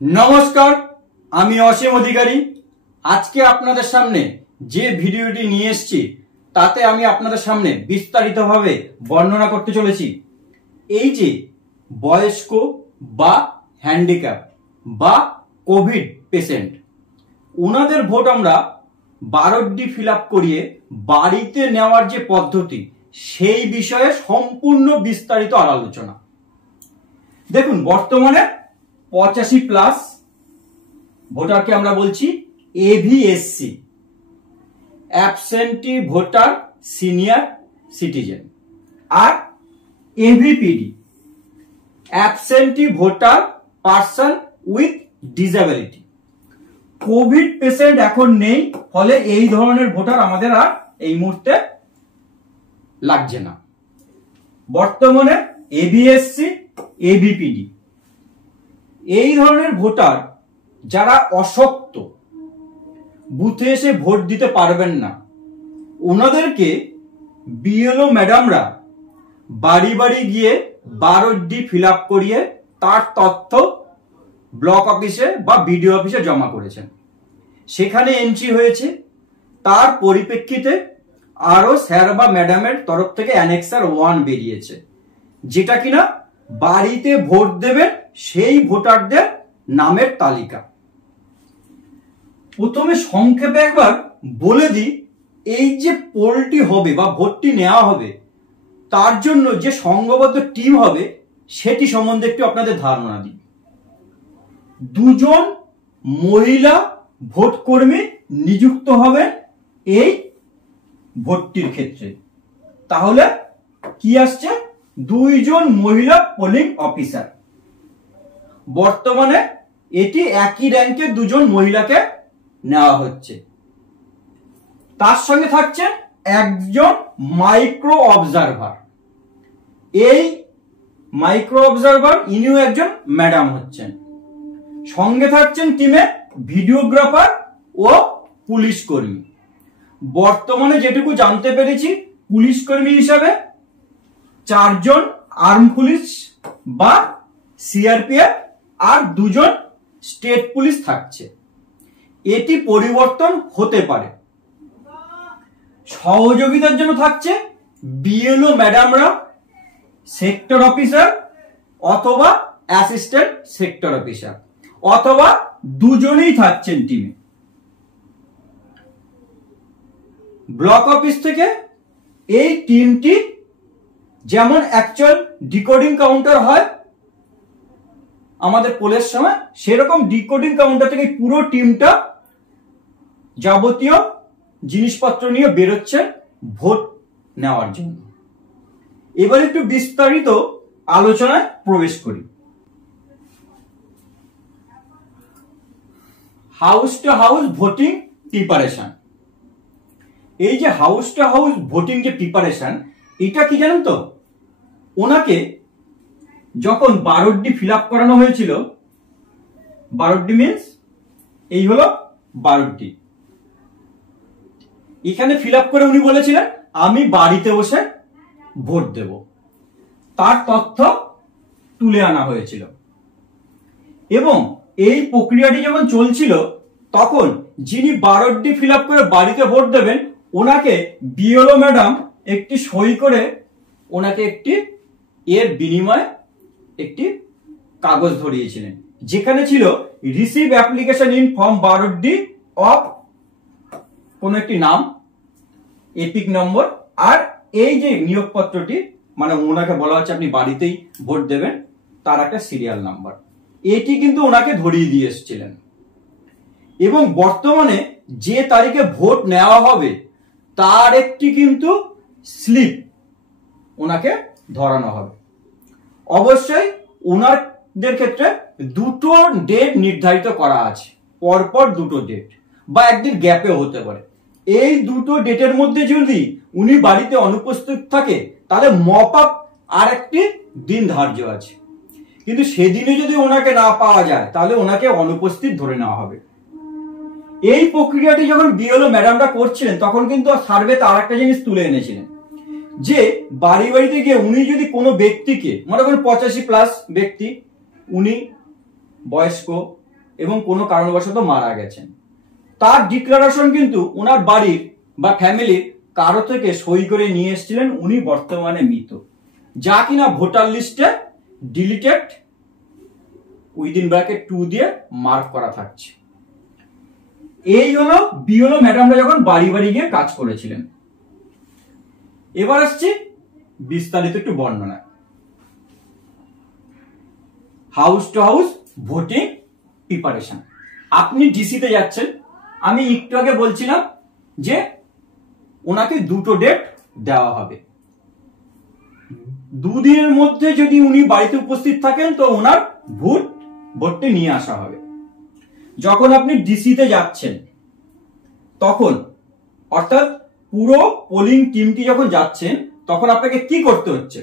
নমস্কার, আমি অসীম অধিকারী। আজকে আপনাদের সামনে যে ভিডিওটি নিয়ে এসেছি তাতে আমি আপনাদের সামনে বিস্তারিতভাবে বর্ণনা করতে চলেছি এই যে বয়স্ক বা হ্যান্ডিক্যাপ বা কোভিড পেশেন্ট, ওনাদের ভোট আমরা 12D ফিল আপ করিয়ে বাড়িতে নেওয়ার যে পদ্ধতি সেই বিষয়ে সম্পূর্ণ বিস্তারিত আলোচনা। দেখুন, বর্তমানে 85+ ভোটারকে আমরা বলছি AVSC, absentee voter senior citizen, আর AVPD, absentee voter person with disability. Covid patient এখন নেই, ফলে এই ধরনের ভোটার আমাদের আর এই মুহূর্তে লাগছে না। বর্তমানে এভিএসসি, এভিপিডি এই ধরনের ভোটার যারা অশক্ত, বুথে এসে ভোট দিতে পারবেন না, ওনাদেরকে বিএলও ম্যাডামরা বাড়ি বাড়ি গিয়ে 12D ফিল আপ করিয়ে তার তথ্য ব্লক অফিসে বা বিডিও অফিসে জমা করেছেন। সেখানে এন্ট্রি হয়েছে, তার পরিপ্রেক্ষিতে আরো স্যার বা ম্যাডামের তরফ থেকে অ্যানেক্সার 1 বেরিয়েছে, যেটা কিনা বাড়িতে ভোট দেবেন সেই ভোটারদের নামের তালিকা। প্রথমে সংক্ষেপে একবার বলে দিই, এই যে পোলটি হবে বা ভোটটি নেওয়া হবে তার জন্য যে সংঘবদ্ধ টিম হবে সেটি সম্বন্ধে একটু আপনাদের ধারণা দিই। 2 জন মহিলা ভোট কর্মী নিযুক্ত হবে এই ভোটটির ক্ষেত্রে। তাহলে কি আসছে? 2 জন মহিলা পোলিং অফিসার। বর্তমানে এটি একই র্যাঙ্কের 2 জন মহিলাকে নেওয়া হচ্ছে। তার সঙ্গে থাকছে একজন মাইক্রো অবজারভার। এই মাইক্রো অবজারভার ইনিও একজন ম্যাডাম হচ্ছেন। সঙ্গে থাকছেন টিমে ভিডিওগ্রাফার ও পুলিশ কর্মী। বর্তমানে যেটুকু জানতে পেরেছি, পুলিশ কর্মী হিসাবে 4 জন আর্ম পুলিশ বা সিআরপিএফ আর 2 জন স্টেট পুলিশ থাকছে। এটি পরিবর্তন হতে পারে। সহযোগিতার জন্য থাকছে বিএলও ম্যাডামরা, সেক্টর অফিসার অথবা অ্যাসিস্ট্যান্ট সেক্টর অফিসার, অথবা 2 জনেই থাকছেন টিমে। ব্লক অফিস থেকে এই টিমটি যেমন অ্যাকচুয়াল ডিকোডিং কাউন্টার হয় আমাদের পোলের সময়, সেরকম ডিকোডিং কাউন্টার থেকে পুরো টিমটা যাবতীয় জিনিসপত্র নিয়ে বেরোচ্ছে ভোট নেওয়ার জন্য। এবার একটু বিস্তারিত আলোচনায় প্রবেশ করি। House to house voting preparation. এই যে হাউস টু হাউস ভোটিং যে প্রিপারেশন, এটা কি জানেন তো? ওনাকে যখন 12D ফিল আপ করানো হয়েছিল, 12D মিনস এই হলো 12D, এখানে ফিল আপ করে উনি বলেছিলেন আমি বাড়িতে বসে ভোট দেব। তার তথ্য তুলে আনা হয়েছিল এবং এই প্রক্রিয়াটি যখন চলছিল তখন যিনি 12D ফিল আপ করে বাড়িতে ভোট দেবেন ওনাকে বিএলও ম্যাডাম একটি সই করে ওনাকে একটি এর বিনিময়ে একটি কাগজ ধরিয়েছিলেন, যেখানে ছিল receive application in form 12D of কোন একটি নাম, এপিক নম্বর, আর এই যে নিয়োগপত্রটি মানে ওনাকে বলা হচ্ছে আপনি বাড়িতেই ভোট দেবেন তার একটা সিরিয়াল নাম্বার, এটি কিন্তু ওনাকে ধরিয়ে দিয়ে এসেছিলেন। এবং বর্তমানে যে তারিখে ভোট নেওয়া হবে তার একটি কিন্তু স্লিপ ওনাকে ধরানো হবে। অবশ্যই ওনাদের ক্ষেত্রে 2টো ডেট নির্ধারিত করা আছে, পরপর 2টো ডেট বা একদিন গ্যাপে হতে পারে। এই 2টো ডেটের মধ্যে যদি উনি বাড়িতে অনুপস্থিত থাকে তাহলে মপ আপ আর একটি দিন ধার্য আছে, কিন্তু সেদিনে যদি ওনাকে না পাওয়া যায় তাহলে ওনাকে অনুপস্থিত ধরে নেওয়া হবে। এই প্রক্রিয়াটি যখন বিএলও ম্যাডামরা করছিলেন তখন কিন্তু সার্ভেতে আর একটা জিনিস তুলে এনেছিলেন, যে বাড়ি বাড়িতে গিয়ে উনি যদি কোনো ব্যক্তিকে, মনে করেন 85+ ব্যক্তি, উনি বয়স্ক এবং কোনো কারণবশত মারা গেছেন, তার ডিক্লারেশন কিন্তু ওনার বাড়ির বা ফ্যামিলির কারো থেকে সই করে নিয়ে এসেছিলেন, উনি বর্তমানে মৃত, যা কিনা ভোটার লিস্টে ডিলিটেড উইদিন ব্র্যাকেট 2 দিয়ে মার্ক করা থাকছে। এই হলো বিএলও ম্যাডামরা যখন বাড়ি বাড়ি গিয়ে কাজ করেছিলেন। এবার আসছি বিস্তারিত একটু বর্ণনা। House to house voting preparation. আপনি ডিসিতে যাচ্ছেন, আমি একটু আগে বলছিলাম যে ওনাকে দুটো ডেট দেওয়া হবে, দুদিনের মধ্যে যদি উনি বাড়িতে উপস্থিত থাকেন তো ওনার ভোটটি নিয়ে আসা হবে। যখন আপনি ডিসিতে যাচ্ছেন তখন, অর্থাৎ পুরো পোলিং টিমটি যখন যাচ্ছেন তখন আপনাকে কি করতে হচ্ছে,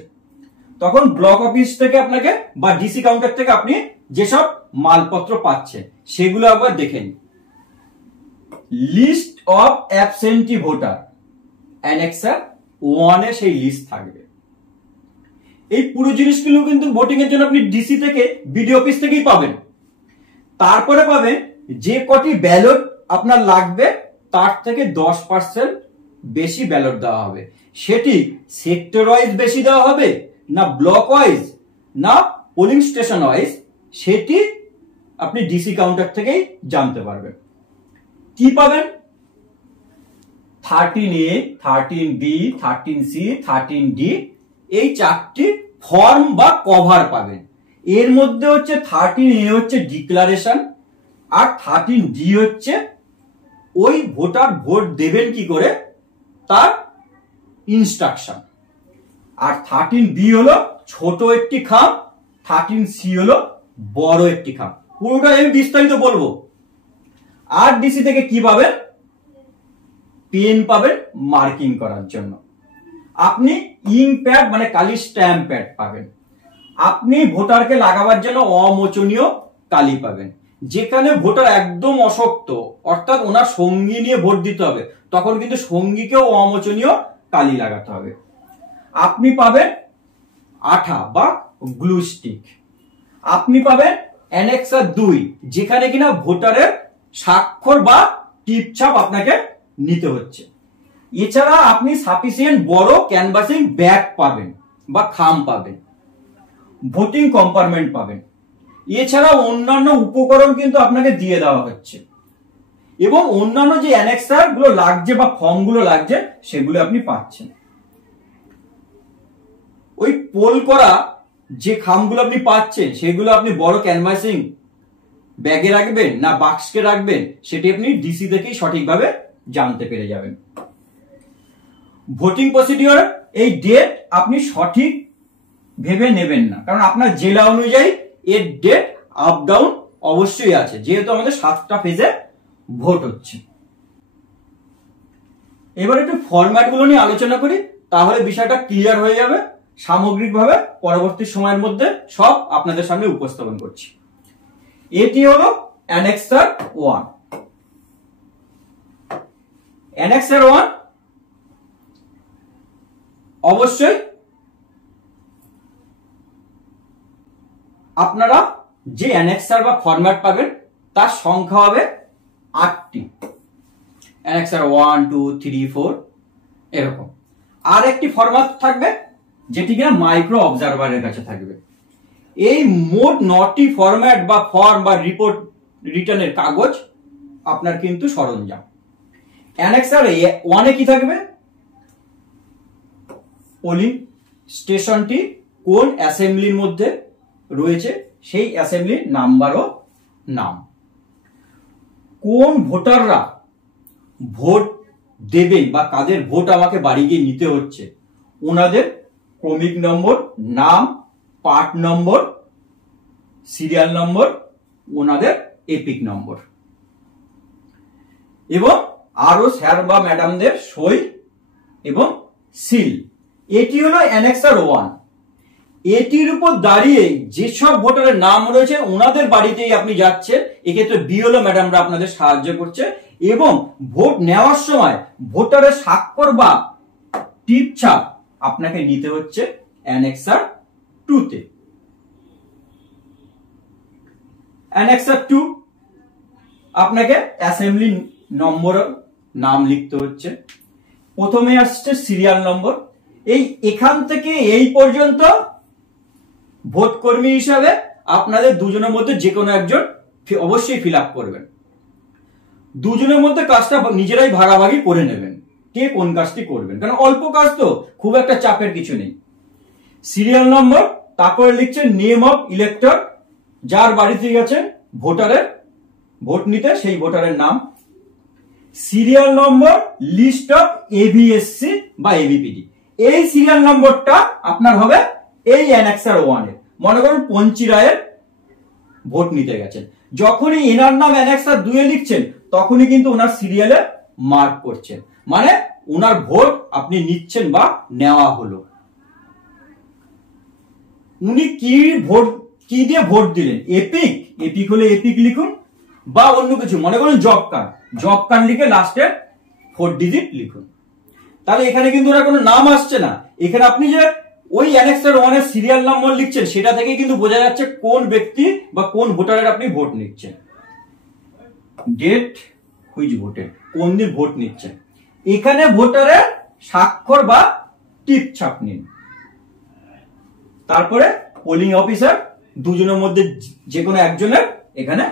তখন ব্লক অফিস থেকে আপনাকে বা ডিসি কাউন্টার থেকে আপনি যেসব মালপত্র পাচ্ছেন সেগুলো একবার দেখেন। List of absentee voter, annexure 1 এ সেই লিস্ট থাকবে। এই পুরো জিনিসগুলো কিন্তু ভোটিং এর জন্য আপনি ডিসি থেকে বিডিও অফিস থেকেই পাবেন। তারপরে পাবেন যে কটি ব্যালট আপনার লাগবে তার থেকে 10% বেশি ব্যালট দেওয়া হবে। সেটি সেক্টর ওয়াইজ বেশি দেওয়া হবে না ব্লক ওয়াইজ না পোলিং স্টেশন ওয়াইজ, সেটি আপনি ডিসি কাউন্টার থেকেই জানতে পারবেন। কি পাবেন? 13A, 13B, 13C, 13D এই 4টি ফর্ম বা কভার পাবেন। এর মধ্যে হচ্ছে 13A হচ্ছে ডিক্লারেশন, আর 13D হচ্ছে ওই ভোটার ভোট দেবেন কি করে তার ইনস্ট্রাকশন, আর 13B হলো ছোট একটি খাম, 13C হলো বড় একটি খাম। পুরোটা আমি বিস্তারিত বলবো। আর ডিসি থেকে কি পাবেন? পেন পাবেন মার্কিং করার জন্য, আপনি ইঙ্ক প্যাড মানে কালি স্ট্যাম্প প্যাড পাবেন, আপনি ভোটারকে লাগাবার জন্য অমোচনীয় কালি পাবেন। যেখানে ভোটার একদম অশক্ত, অর্থাৎ ওনার সঙ্গী নিয়ে ভোট দিতে হবে, তখন কিন্তু সঙ্গীকেও অমোচনীয় কালি লাগাতে হবে। আপনি পাবেন আঠা বা গ্লু স্টিক, আপনি পাবেন অ্যানেক্সার 2 যেখানে কিনা ভোটারের স্বাক্ষর বা টিপছাপ আপনাকে নিতে হচ্ছে। এছাড়া আপনি সাফিসিয়েন্ট বড় ক্যানভাসিং ব্যাগ পাবেন বা খাম পাবেন, ভোটিং কম্পার্টমেন্ট পাবেন। এছাড়া অন্যান্য উপকরণ কিন্তু আপনাকে দিয়ে দেওয়া হচ্ছে, এবং অন্যান্য যে অ্যানেক্সার গুলো লাগছে বা ফর্ম গুলো লাগছে সেগুলো আপনি পাচ্ছেন। ওই পোল করা যে খামগুলো আপনি পাচ্ছেন সেগুলো আপনি বড় ক্যানভাসিং ব্যাগে রাখবেন না বাক্সকে রাখবেন সেটি আপনি ডিসি থেকেই সঠিকভাবে জানতে পেরে যাবেন। ভোটিং প্রসিডিওর এই ডেট আপনি সঠিক ভেবে নেবেন না, কারণ আপনার জেলা অনুযায়ী এর ডেট আপ ডাউন অবশ্যই আছে, যেহেতু আমাদের 7টা ফেজে ভোট হচ্ছে। এবার একটু ফরম্যাট গুলো নিয়ে আলোচনা করি, তাহলে বিষয়টা ক্লিয়ার হয়ে যাবে। সামগ্রিকভাবে পরবর্তী সময়ের মধ্যে সব আপনাদের সামনে উপস্থাপন করছি। এটি হলো অ্যানেক্সার 1। অ্যানেক্সার 1 অবশ্যই আপনারা যে অ্যানেক্সার বা ফরম্যাট পাবেন তার সংখ্যা হবে 8টি। অ্যানেক্সার 1, 2, 3, 4 এরকম। আর একটি ফরম্যাট থাকবে যেটি কিনা মাইক্রো অবজারভারের কাছে থাকবে। এই মোট 9টি ফরম্যাট বা ফর্ম বা রিপোর্ট রিটার্নের কাগজ আপনার কিন্তু সরঞ্জাম। অ্যানেক্সার 1 এ কি থাকবে? পোলিং স্টেশনটি কোন অ্যাসেম্বলির মধ্যে রয়েছে সেই অ্যাসেম্বলির নাম্বার ও নাম, কোন ভোটাররা ভোট দেবেন বা কাদের ভোট আমাকে বাড়ি গিয়ে নিতে হচ্ছে ওনাদের ক্রমিক নম্বর, নাম, পার্ট নম্বর, সিরিয়াল নম্বর, ওনাদের এপিক নম্বর, এবং আরো স্যার বা ম্যাডামদের সই এবং সিল। এটি হলো অ্যানেক্সার 1। এটির উপর দাঁড়িয়ে যেসব ভোটারের নাম রয়েছে ওনাদের বাড়িতেই আপনি যাচ্ছেন, এক্ষেত্রে বিএলও ম্যাডামরা আপনাদের সাহায্য করছে, এবং ভোট নেওয়ার সময় ভোটারের স্বাক্ষর বা টিপছাপ আপনাকে নিতে হচ্ছে অ্যানেক্সার 2 তে। অ্যানেক্সার 2 আপনাকে অ্যাসেম্বলি নম্বর নাম লিখতে হচ্ছে। প্রথমে আসছে সিরিয়াল নম্বর। এখান থেকে এই পর্যন্ত ভোট কর্মী হিসাবে আপনাদের দুজনের মধ্যে যে কোনো একজন অবশ্যই ফিল আপ করবেন। দুজনের মধ্যে কাজটা নিজেরাই ভাগাভাগি করে নেবেন, কে কোন কাজটি করবেন, কারণ অল্প কাজ তো, খুব একটা চাপের কিছু নেই। সিরিয়াল নম্বর, তারপরে লিখছেন নেম অফ ইলেক্টর, যার বাড়িতে গেছেন ভোটারের ভোট নিতে সেই ভোটারের নাম। সিরিয়াল নম্বর লিস্ট অফ এভিএসসি বা এবিপিডি, এই সিরিয়াল নম্বরটা আপনার হবে এই অ্যানেক্সার 1 এর। মনে করুন পঞ্চি রায়ের ভোট নিতে গেছেন, যখনই এনার নাম অ্যানেক্সার 2 এ লিখছেন তখনই কিন্তু ওনার সিরিয়ালে মার্ক করছেন, মানে ওনার ভোট আপনি নিচ্ছেন বা নেওয়া হলো। উনি কি দিয়ে ভোট দিলেন, এপিক হলে এপিক লিখুন, বা অন্য কিছু, মনে করুন জব কার্ড লিখে লাস্টের 4 ডিজিট লিখুন। তাহলে এখানে কিন্তু ওরা কোনো নাম আসছে না, এখানে আপনি যে ওই অ্যানেক্সার 1 এর সিরিয়াল নম্বর লিখছেন সেটা থেকে কিন্তু বোঝা যাচ্ছে কোন ব্যক্তি বা কোন ভোটারের আপনি ভোট নিচ্ছেন। ডেট হুইচ ভোটেড, কোন দিন ভোট নিচ্ছেন। এখানে ভোটারের স্বাক্ষর বা টিপ ছাপ নিন। তারপরে পোলিং অফিসার, দুজনের মধ্যে যে কোনো একজনের এখানে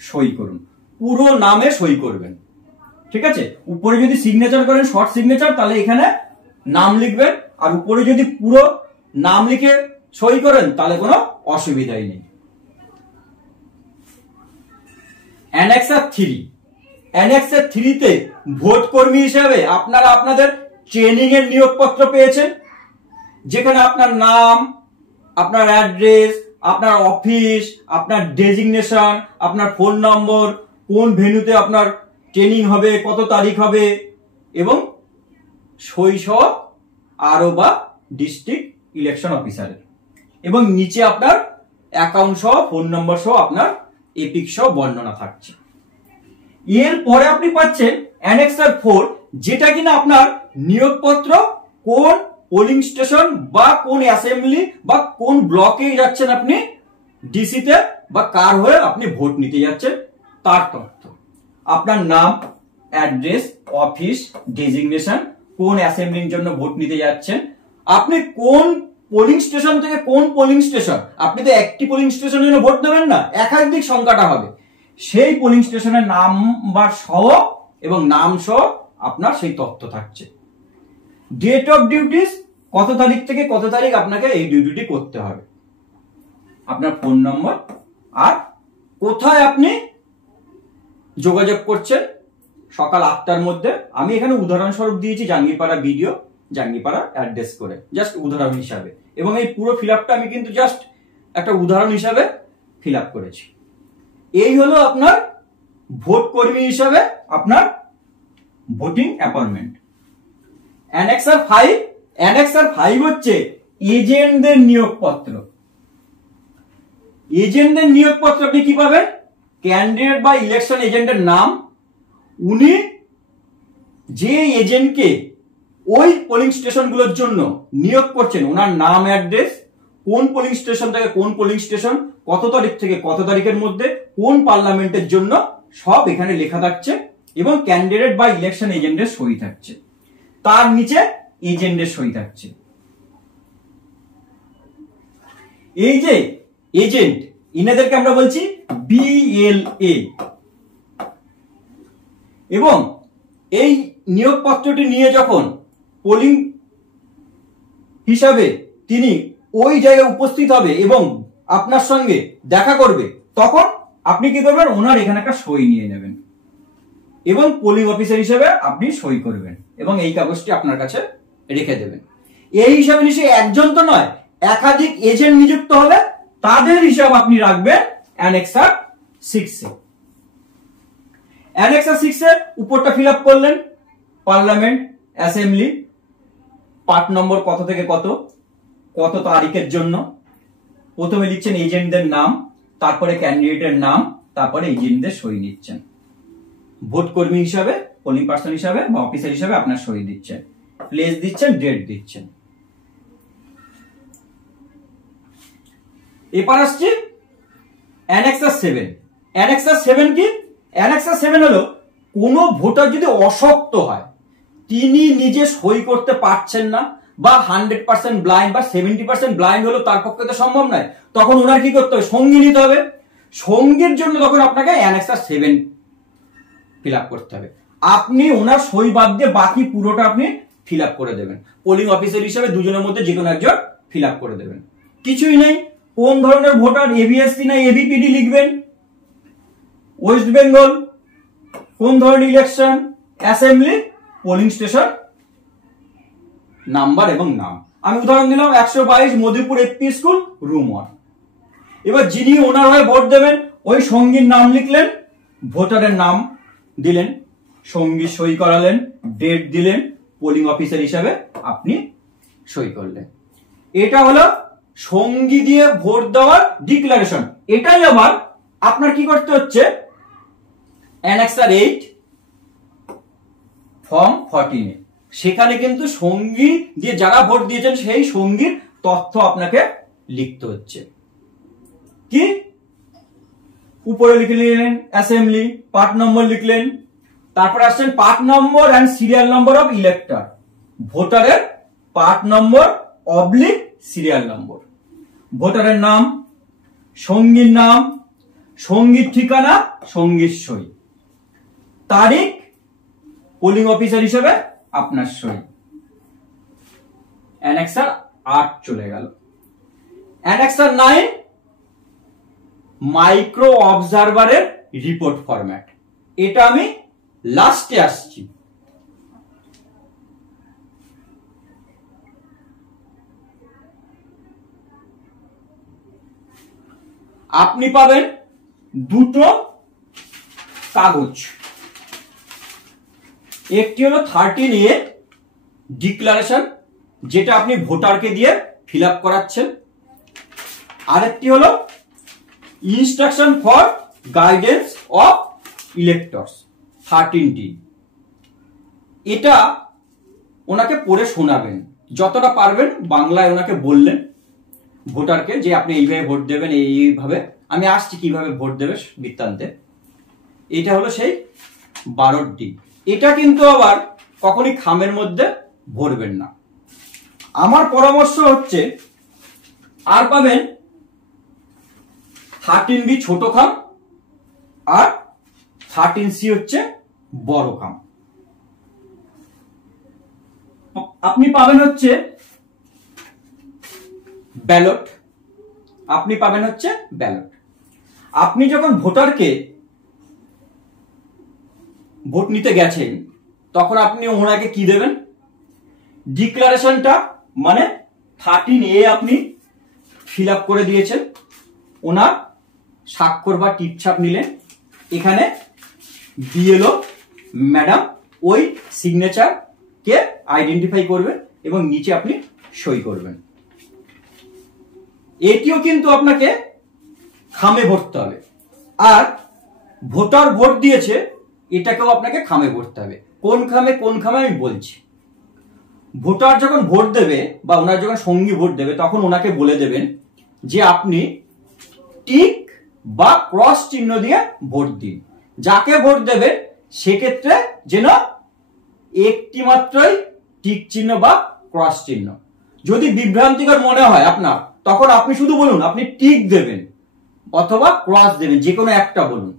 সই করুন, পুরো নামে সই করবেন, ঠিক আছে। উপরে যদি সিগনেচার করেন শর্ট সিগনেচার, তাহলে এখানে নাম লিখবেন, আর উপরে যদি পুরো নাম লিখে সই করেন তাহলে কোনো অসুবিধাই নেই। অ্যানেক্সার 3 তে ভোট কর্মী হিসেবে আপনারা আপনাদের ট্রেনিং এর নিয়োগপত্র পেয়েছেন, যেখানে আপনার নাম, আপনার অ্যাড্রেস, আপনার অফিস, আপনার ডেজিগনেশন, আপনার ফোন নম্বর, কোন ভেন্যুতে আপনার ট্রেনিং হবে, কত তারিখ হবে, এবং সই সহ আরও বা ডিস্ট্রিক্ট ইলেকশন অফিসারের, এবং নিচে আপনার অ্যাকাউন্ট সহ ফোন নম্বর সহ আপনার এপিক সহ বর্ণনা থাকছে। এরপরে আপনি পাচ্ছেন অ্যানেক্সার 4, যেটা কিনা আপনার নিয়োগপত্র কোন পোলিং স্টেশন বা কোন অ্যাসেম্বলি বা কোন ব্লকে যাচ্ছেন আপনি ডিসিতে, বা কার হয়ে আপনি ভোট নিতে যাচ্ছেন তার তথ্য, আপনার নাম, অ্যাড্রেস, অফিস, ডেজিগনেশন, কোন অ্যাসেম্বলির জন্য ভোট নিতে যাচ্ছেন, আপনি কোন পোলিং স্টেশন থেকে কোন পোলিং স্টেশন, আপনি তো একটি পোলিং স্টেশনের জন্য ভোট দেবেন না, একাধিক সংখ্যাটা হবে, সেই পোলিং স্টেশনের নাম্বার সহ এবং নাম সহ আপনার সেই তথ্য থাকছে। ডেট অফ ডিউটিস, কত তারিখ থেকে কত তারিখ আপনাকে এই ডিউটিটি করতে হবে, আপনার ফোন নম্বর, আর কোথায় আপনি যোগাযোগ করছেন সকাল 8টার মধ্যে। আমি এখানে উদাহরণস্বরূপ দিয়েছি জাঙ্গিপাড়া ভিডিও, জাঙ্গিপাড়া অ্যাড্রেস করে, জাস্ট উদাহরণ হিসাবে, এবং এই পুরো ফিল আপটা আমি কিন্তু জাস্ট একটা উদাহরণ হিসাবে ফিল আপ করেছি। এই হলো আপনার ভোট কর্মী হিসাবে আপনার ভোটিং অ্যাপয়েন্টমেন্ট। অ্যানেক্সার 5 হচ্ছে এজেন্টদের নিয়োগপত্র। এজেন্টদের নিয়োগপত্র আপনি কি পাবেন, ক্যান্ডিডেট বা ইলেকশন এজেন্টের নাম, উনি যে এজেন্টকে ওই পোলিং স্টেশনগুলোর জন্য নিয়োগ করছেন ওনার নাম, অ্যাড্রেস, কোন পোলিং স্টেশন থেকে কোন পোলিং স্টেশন, কত তারিখ থেকে কত তারিখের মধ্যে, কোন পার্লামেন্টের জন্য, সব এখানে লেখা থাকছে, এবং ক্যান্ডিডেট বা ইলেকশন এজেন্টের সই থাকছে, তার নিচে এজেন্টের সই থাকছে। এই যে এজেন্ট, ইনাদেরকে আমরা বলছি বিএলএ, এবং এই নিয়োগপত্রটি নিয়ে যখন পোলিং হিসাবে তিনি ওই জায়গায় উপস্থিত হবে এবং আপনার সঙ্গে দেখা করবে, তখন আপনি কি করবেন, ওনার এখানে একটা সই নিয়ে নেবেন এবং পোলিং অফিসার হিসেবে আপনি সই করবেন এবং এই কাগজটি আপনার কাছে রেখে দেবেন। এই হিসাবে নিশ্চয়ই একজন তো নয়, একাধিক এজেন্ট নিযুক্ত হবে, তাদের হিসাব আপনি রাখবেন অ্যানেক্সার 6 এ। অ্যানেক্সার 6 এর উপরটা ফিল আপ করলেন, পার্লামেন্ট, অ্যাসেম্বলি, পার্ট নম্বর কত থেকে কত, কত তারিখের জন্য, প্রথমে লিখছেন এজেন্টদের নাম, তারপরে ক্যান্ডিডেটের নাম, তারপরে এজেন্টদের সই নিচ্ছেন, ভোট কর্মী হিসাবে, পোলিং পার্সন হিসাবে বা অফিসার হিসাবে আপনার সই দিচ্ছেন, প্লেস দিচ্ছেন, ডেট দিচ্ছেন। এবার আসছে অ্যানেক্সার 7। অ্যানেক্সার 7 কি, অ্যানেক্সার 7 হলো কোনো ভোটার যদি অশক্ত হয়, তিনি নিজে সই করতে পারছেন না, বা 100% ব্লাইন্ড বা 70% ব্লাইন্ড হলো, তার পক্ষে তো সম্ভব নয়, তখন ওনার কি করতে হবে? সঙ্গী নিতে হবে। সঙ্গীর জন্য তখন আপনাকে অ্যানেক্সার 7 ফিল আপ করতে হবে। আপনি ওনার সই বাদ দিয়ে বাকি পুরোটা আপনি ফিল আপ করে দেবেন। পোলিং অফিসার হিসেবে দুজনের মধ্যে যে কোনো একজন ফিল আপ করে দেবেন। কিছুই নেই। কোন ধরনের ভোটার, এবিএসসি না এবিপিডি লিখবেন। ওয়েস্ট বেঙ্গল, কোন ধরনের election, assembly, polling station, number এবং নাম। আমি উদাহরণ দিলাম 122 মধুপুর এপি স্কুল, রুম 1। এবার যিনি ওনার হয়ে ভোট দেবেন, ওই সঙ্গীর নাম লিখলেন, ভোটারের নাম দিলেন, সঙ্গী সই করালেন, ডেট দিলেন, পোলিং অফিসার হিসাবে আপনি সই করলেন। এটা হলো সঙ্গী দিয়ে ভোট দেওয়ার ডিক্লারেশন। এটাই আবার আপনার কি করতে হচ্ছে, অ্যানেক্সার 8 ফর্ম 14 সেখানে কিন্তু সঙ্গী দিয়ে যারা ভোট দিয়েছেন সেই সঙ্গীর তথ্য আপনাকে লিখতে হচ্ছে। কি উপরে লিখে নিলেন অ্যাসেম্বলি, পার্ট নম্বর লিখলেন, তারপর আসছেন part number and serial number of elector, ভোটারের part number oblique serial number, ভোটারের নাম, সঙ্গীর নাম, সঙ্গীর ঠিকানা, সঙ্গীর সই, তারিখ, পোলিং অফিসার হিসেবে আপনার সই। অ্যানেক্সার 8 চলে গেল। অ্যানেক্সার 9 মাইক্রো অবজারভারের রিপোর্ট ফরম্যাট। এটা আমি লাস্টে আসছি। আপনি পাবেন দুটো কাগজ। একটি হলো 13A ডিক্লারেশন, যেটা আপনি ভোটারকে দিয়ে ফিল আপ করাচ্ছেন। আরেকটি হলো instruction for guidance of electors 13D। এটা ওনাকে পড়ে শোনাবেন, যতটা পারবেন বাংলায় ওনাকে বললেন ভোটারকে যে আপনি এইভাবে ভোট দেবেন, এইভাবে। আমি আসছি কিভাবে ভোট দেবে বৃত্তান্তে। এটা হলো সেই 12D। এটা কিন্তু আবার কখনই খামের মধ্যে ভরবেন না। আমার পরামর্শ হচ্ছে, আর পাবেন 13B ছোট খাম আর 13C হচ্ছে বড় খাম। আপনি পাবেন হচ্ছে ব্যালট। আপনি পাবেন হচ্ছে ব্যালট। আপনি যখন ভোটারকে ভোট নিতে গেছেন, তখন আপনি ওনাকে কি দেবেন? ডিক্লারেশনটা, মানে 13A আপনি ফিল আপ করে দিয়েছেন, ওনার স্বাক্ষর বা টিপছাপ নিলেন, এখানে বিএলও ম্যাডাম ওই সিগনেচার কে আইডেন্টিফাই করবেন এবং নিচে আপনি সই করবেন। এটিও কিন্তু আপনাকে খামে ভরতে হবে। আর ভোটার ভোট দিয়েছে, এটাকেও আপনাকে খামে ভরতে হবে। কোন খামে কোন খামে আমি বলছি। ভোটার যখন ভোট দেবে বা ওনার যখন সঙ্গী ভোট দেবে, তখন ওনাকে বলে দেবেন যে আপনি টিক বা ক্রস চিহ্ন দিয়ে ভোট দিন। যাকে ভোট দেবে সেক্ষেত্রে যেন একটি মাত্রই টিক চিহ্ন বা ক্রস চিহ্ন। যদি বিভ্রান্তিকর মনে হয় আপনার, তখন আপনি শুধু বলুন আপনি টিক দেবেন অথবা ক্রস দেবেন, যে কোনো একটা বলুন।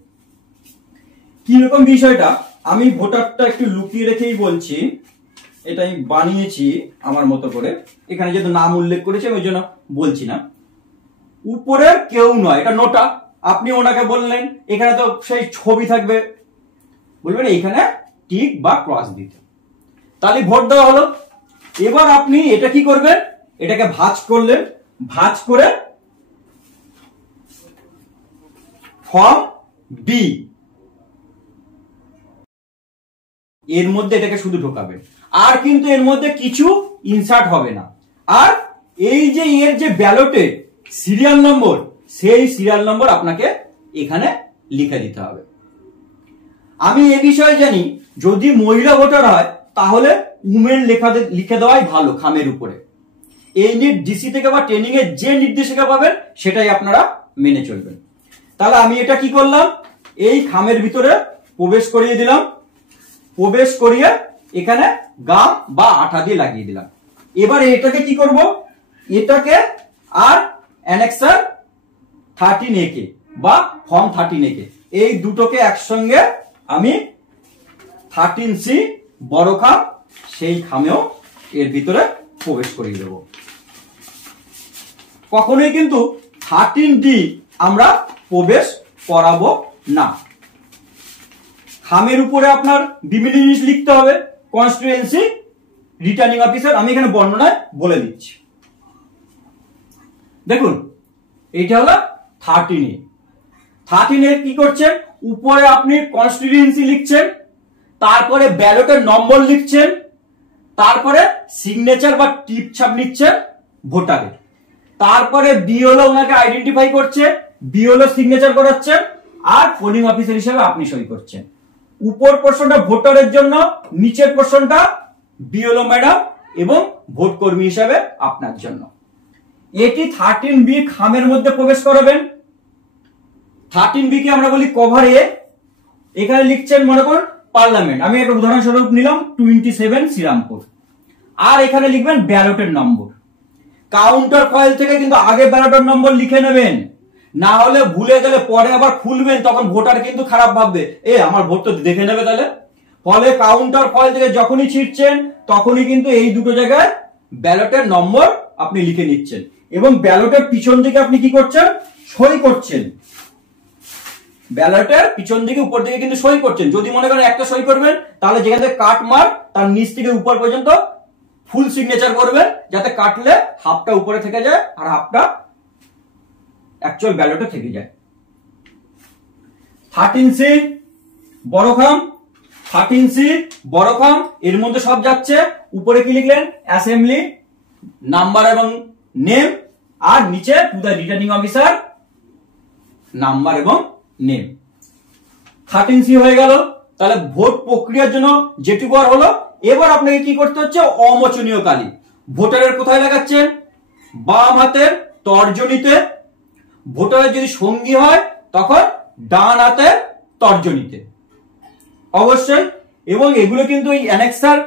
কিরকম বিষয়টা আমি ভোটারটা একটু লুকিয়ে রেখেই বলছি। এটাই বানিয়েছি আমার মতো করে, এখানে যেহেতু নাম উল্লেখ করেছি ওই জন্য বলছি না। উপরের কেউ নয়, এটা নোটা। আপনি ওনাকে বললেন, এখানে তো সেই ছবি থাকবে, বলবেন এইখানে টিক বা ক্রস দিতে, তাহলে ভোট দেওয়া হলো। এবার আপনি এটা কি করবেন? এটাকে ভাঁজ করলেন, ভাঁজ করে ফর্ম বি এর মধ্যে এটাকে শুধু ঢোকাবেন, আর কিন্তু এর মধ্যে কিছু ইনসার্ট হবে না। আর এই যে এর যে ব্যালটের সিরিয়াল নম্বর, সেই সিরিয়াল নম্বর আপনাকে এখানে লিখে দিতে হবে। আমি এ বিষয়ে জানি, যদি মহিলা ভোটার হয় তাহলে উমেন লিখে দেওয়াই ভালো খামের উপরে। এই নিয়ে ডিসি থেকে বা ট্রেনিং এ যে নির্দেশিকা পাবেন সেটাই আপনারা মেনে চলবেন। তাহলে আমি এটা কি করলাম? এই খামের ভিতরে প্রবেশ করিয়ে দিলাম, প্রবেশ করিয়ে এখানে গাম বা আঠা দিয়ে লাগিয়ে দিলাম। এবারে এটাকে কি করব, এটাকে আর অ্যানেক্সার 13A কে বা ফর্ম 13A কে এই দুটোকে একসঙ্গে আমি 13C বড় খাম সেই খামেও এর ভিতরে প্রবেশ করিয়ে দেব। কখনোই কিন্তু 13D আমরা প্রবেশ করাবো না। খামের উপরে আপনার বিভিন্ন জিনিস লিখতে হবে, কনস্টিটুয়েন্সি, রিটার্নিং অফিসার, আমি এখানে বর্ণনায় বলে দিচ্ছি। দেখুন এইটা হলো 13A। 13A কি করছেন, উপরে আপনি কনস্টিটুয়েন্সি লিখছেন, তারপরে ব্যালটের নম্বর লিখছেন, তারপরে সিগনেচার বা টিপ ছাপ নিচ্ছেন ভোটারের, তারপরে বিএলও ওনাকে আইডেন্টিফাই করছে, বিএলও সিগনেচার করাচ্ছেন, আর পোলিং অফিসার হিসেবে আপনি সই করছেন। উপর পোর্শনটা ভোটারের জন্য, নিচের পোর্শনটা বিএলও ম্যাডাম এবং ভোট কর্মী হিসেবে আপনার জন্য। এটি 13B খামের মধ্যে প্রবেশ করাবেন। 13B কে আমরা বলি কভার এ। এখানে লিখছেন মনে করুন পার্লামেন্ট, আমি একটা উদাহরণস্বরূপ নিলাম 27 শ্রীরামপুর, আর এখানে লিখবেন ব্যালটের নম্বর। কাউন্টার ফাইল থেকে কিন্তু আগে ব্যালটের নম্বর লিখে নেবেন, না হলে ভুলে গেলে পরে আবার খুলবেন, তখন ভোটার কিন্তু খারাপ ভাববে, আমার ভোট তো দেখে নেবে তাহলে। ফলে কাউন্টার ফাইল থেকে যখনই ছিটছেন তখনই কিন্তু এই দুটো জায়গায় ব্যালটের নম্বর আপনি লিখে নিচ্ছেন, এবং ব্যালটের পিছন দিকে আপনি কি করছেন, সই করছেন। ব্যালটের পিছন দিকে উপর দিকে কিন্তু সই করছেন। যদি মনে করেন একটা সই করবেন, তাহলে যেখান থেকে কাট মার্ক তার নিচ থেকে উপর পর্যন্ত ফুল সিগনেচার করবেন, যাতে কাটলে হাফটা উপরে থেকে যায় আর হাফটা অ্যাকচুয়াল ব্যালটে থেকে যায়। 13C বড় খাম, 13C বড় খাম, এর মধ্যে সব যাচ্ছে। উপরে কি লিখলেন, অ্যাসেম্বলি নাম্বার এবং নেম, আর নিচে to the returning officer number এবং নেম। 13C হয়ে গেল। তাহলে ভোট প্রক্রিয়ার জন্য যেটুকু আর হলো। এবার আপনাকে কি করতে হচ্ছে, অমোচনীয় কালি ভোটারের কোথায় লাগাচ্ছেন, বাম হাতের তর্জনীতে। ভোটারের যদি সঙ্গী হয় তখন ডান হাতের তর্জনীতে অবশ্যই। এবং এগুলো কিন্তু এই অ্যানেক্সার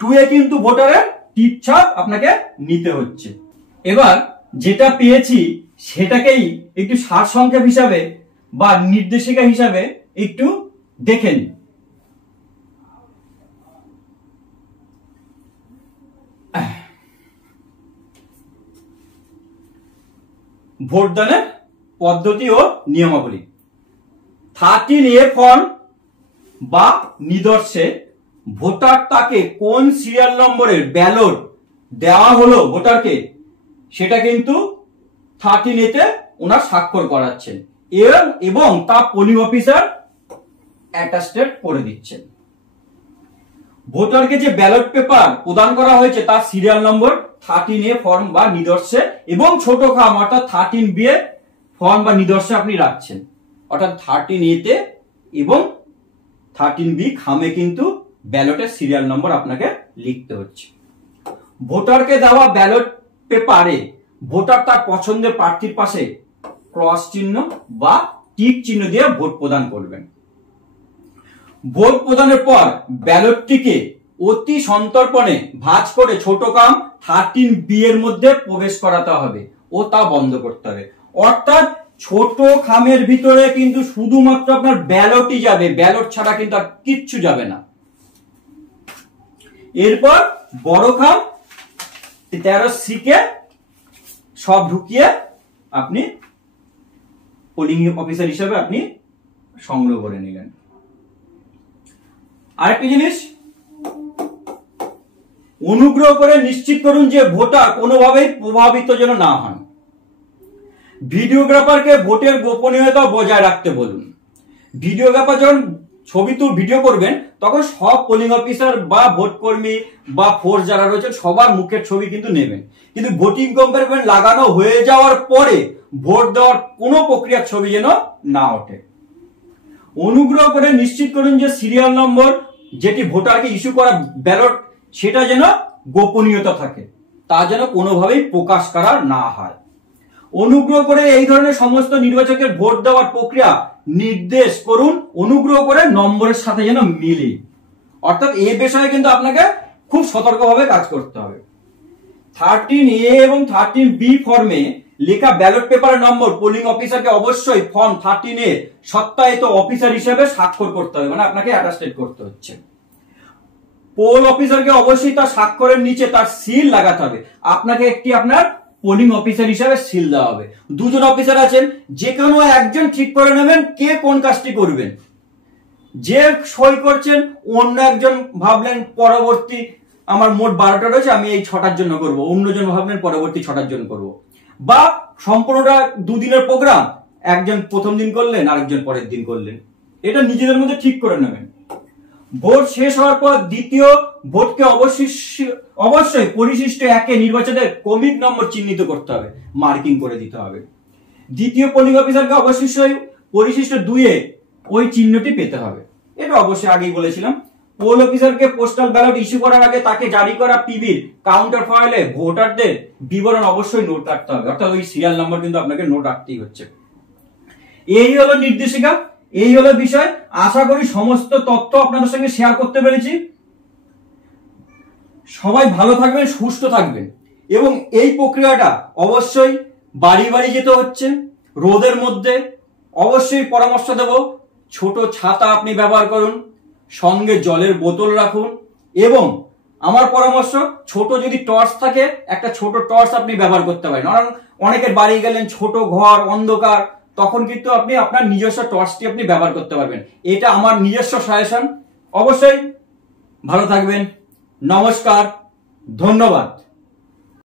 2 এ কিন্তু ভোটারের টিপ ছাপ আপনাকে নিতে হচ্ছে। এবার যেটা পেয়েছি সেটাকেই একটু সারসংক্ষেপ হিসাবে বা নির্দেশিকা হিসাবে একটু দেখে নিন। ভোটদানের পদ্ধতি ও নিয়মাবলী। 13A ফর্ম বা নিদর্শে ভোটার তাকে কোন সিরিয়াল নম্বরের ব্যালট দেওয়া হলো ভোটারকে, সেটা কিন্তু 13A তে ওনার স্বাক্ষর করাচ্ছেন এবং তা পোলিং অফিসার অ্যাটাস্টেড করে দিচ্ছেন। ভোটারকে যে ব্যালট পেপার প্রদান করা হয়েছে তার সিরিয়াল নম্বর 13A ফর্ম বা নিদর্শে এবং ছোট খাম অর্থাৎ 13B ফর্ম বা নিদর্শে আপনি রাখছেন। অর্থাৎ 13A তে এবং 13B খামে কিন্তু ব্যালটের সিরিয়াল নম্বর আপনাকে লিখতে হচ্ছে। ভোটারকে দেওয়া ব্যালট পেপারে ভোটার তার পছন্দের প্রার্থীর পাশে ক্রস চিহ্ন বা টিক চিহ্ন দিয়ে ভোট প্রদান করবেন। ভোট প্রদানের পর ব্যালটটিকে অতি সন্তর্পণে ভাঁজ করে ছোট খাম 13B এর মধ্যে প্রবেশ করাতে হবে ও তা বন্ধ করতে হবে। অর্থাৎ ছোট খামের ভিতরে কিন্তু শুধুমাত্র আপনার ব্যালটই যাবে, ব্যালট ছাড়া কিন্তু আর কিচ্ছু যাবে না। এরপর বড় খাম 13C কে সব ঢুকিয়ে আপনি পোলিং অফিসার হিসেবে আপনি সংগ্রহ করে নিলেন। আরেকটি জিনিস, অনুগ্রহ করে নিশ্চিত করুন যে ভোটার কোনোভাবেই প্রভাবিত যেন না হন। ভিডিওগ্রাফারকে ভোটের গোপনীয়তা বজায় রাখতে বলুন। ভিডিওগ্রাফার যখন ভিডিও করবেন তখন সব পোলিং অফিসার বা ভোট কর্মী বা ফোর্স যারা রয়েছে সবার মুখের ছবি কিন্তু নেবেন, কিন্তু ভোটিং কম্পার্টমেন্ট লাগানো হয়ে যাওয়ার পরে ভোট দেওয়ার কোনো প্রক্রিয়ার ছবি যেন না ওঠে। অনুগ্রহ করে নিশ্চিত করুন যে সিরিয়াল নম্বর যেটি ভোটারকে ইস্যু করা ব্যালট সেটা যেন গোপনীয়তা থাকে, তা যেন কোনোভাবেই প্রকাশ করা না হয়। অনুগ্রহ করে এই ধরনের সমস্ত নির্বাচকের ভোট দেওয়ার প্রক্রিয়া নির্দেশ করুন, অনুগ্রহ করে নম্বরের সাথে যেন মিলে। অর্থাৎ এই বিষয়ে কিন্তু আপনাকে খুব সতর্কভাবে কাজ করতে হবে। 13A এবং 13B ফর্মে লেখা ব্যালট পেপারের নম্বর পোলিং অফিসারকে অবশ্যই ফর্ম 13A সত্যায়িত অফিসার হিসেবে স্বাক্ষর করতে হবে, মানে আপনাকে অ্যাটাস্টেড করতে হচ্ছে। পোল অফিসারকে অবশ্যই তার স্বাক্ষরের নিচে তার সিল লাগাতে হবে। আপনাকে একটি আপনার পোলিং অফিসার হিসেবে সিল দেওয়া হবে। দুজন অফিসার আছেন, যে কোনো একজন ঠিক করে নেবেন কে কোন কাজটি করবেন। যে সই করছেন অন্য একজন ভাবলেন পরবর্তী আমার মোট 12টা রয়েছে, আমি এই 6টার জন্য করব, অন্যজন ভাবলেন পরবর্তী 6টার জন্য করব, বা সম্পূর্ণটা দুদিনের প্রোগ্রাম, একজন প্রথম দিন করলেন আরেকজন পরের দিন করলেন। এটা নিজেদের মধ্যে ঠিক করে নেবেন। ভোট শেষ হওয়ার পর দ্বিতীয় ভোটকে অবশ্যই পরিশিষ্ট 1-এ নির্বাচনের ক্রমিক নম্বর চিহ্নিত করতে হবে, মার্কিং করে দিতে হবে। দ্বিতীয় পোলিং অফিসারকে অবশ্যই পরিশিষ্ট 2-এ ওই চিহ্নটি পেতে হবে। এটা অবশ্যই আগেই বলেছিলাম। পোল অফিসারকে পোস্টাল ব্যালট ইস্যু করার আগে তাকে জারি করা পিবির কাউন্টার ফাইলে ভোটারদের বিবরণ অবশ্যই নোট রাখতে হবে, অর্থাৎ ওই সিরিয়াল নাম্বার কিন্তু আপনাকে নোট রাখতেই হচ্ছে। এই হলো নির্দেশিকা, এই হলো বিষয়। আশা করি সমস্ত তথ্য আপনাদের সঙ্গে শেয়ার করতে পেরেছি। সবাই ভালো থাকবেন, সুস্থ থাকবেন, এবং এই প্রক্রিয়াটা অবশ্যই বাড়ি বাড়ি যেতে হচ্ছে রোদের মধ্যে। অবশ্যই পরামর্শ দেব, ছোট ছাতা আপনি ব্যবহার করুন, সঙ্গে জলের বোতল রাখুন, এবং আমার পরামর্শ ছোট যদি টর্চ থাকে একটা ছোট টর্চ আপনি ব্যবহার করতে পারেন। অনেকের বাড়ি গেলেন, ছোট ঘর, অন্ধকার, তখন কিন্তু আপনি আপনার নিজস্ব টর্চটি আপনি ব্যবহার করতে পারবেন। এটা আমার নিজস্ব সাজেশন। অবশ্যই ভালো থাকবেন। নমস্কার, ধন্যবাদ।